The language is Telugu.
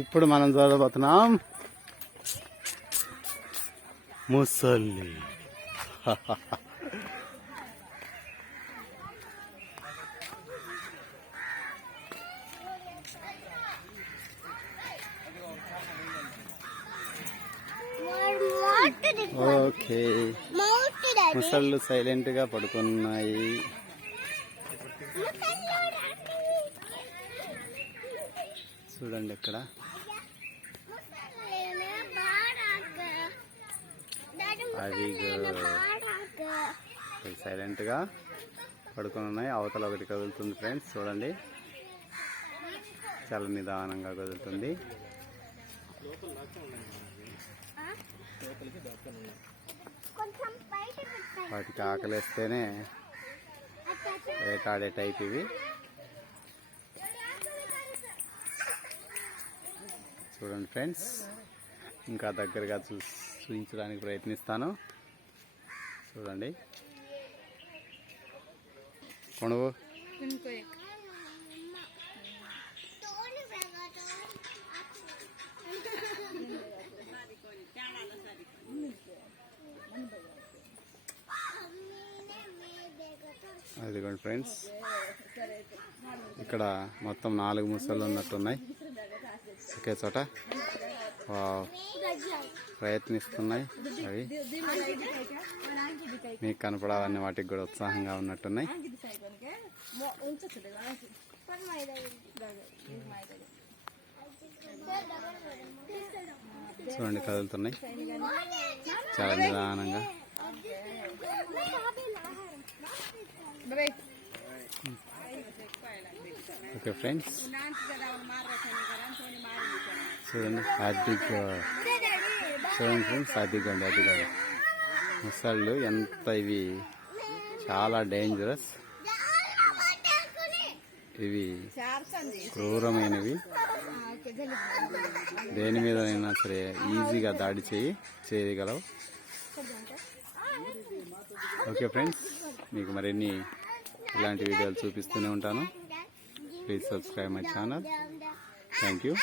ఇప్పుడు మనం చూడబోతున్నాం ముసలి. ఓకే, ముసళ్ళు సైలెంట్ గా పడుకున్నాయి. చూడండి ఇక్కడ అవి సైలెంట్ గా పడుకొని ఉన్నాయి. అవతల ఒకటి కదులుతుంది ఫ్రెండ్స్, చూడండి చాలా నిదానంగా కదులుతుంది. వాటికి ఆకలిస్తేనే వేటాడే టైప్ ఇవి. చూడండి ఫ్రెండ్స్, ఇంకా దగ్గరగా చూపించడానికి ప్రయత్నిస్తాను. చూడండి కొనుగో. అదిగోండి ఫ్రెండ్స్, ఇక్కడ మొత్తం 4 ముసళ్ళు ఉన్నట్టున్నాయి ఒకే చోట. ప్రయత్నిస్తున్నాయి అవి. మీకు కనపడాలని వాటికి కూడా ఉత్సాహంగా ఉన్నట్టున్నాయి. చూడండి కదులుతున్నాయి చాలా నిదానంగా. ఓకే ఫ్రెండ్స్, చూడండి అదిగా. చూడండి ఫ్రెండ్స్, అదిగోండి అదిగో ముసళ్ళు ఎంత ఇవి చాలా డేంజరస్. ఇవి క్రూరమైనవి. దేని మీదైనా సరే ఈజీగా దాడి చేయగలవు. ఓకే ఫ్రెండ్స్, మీకు మరిన్ని ఇలాంటి వీడియోలు చూపిస్తూనే ఉంటాను. Please subscribe my channel. Thank you.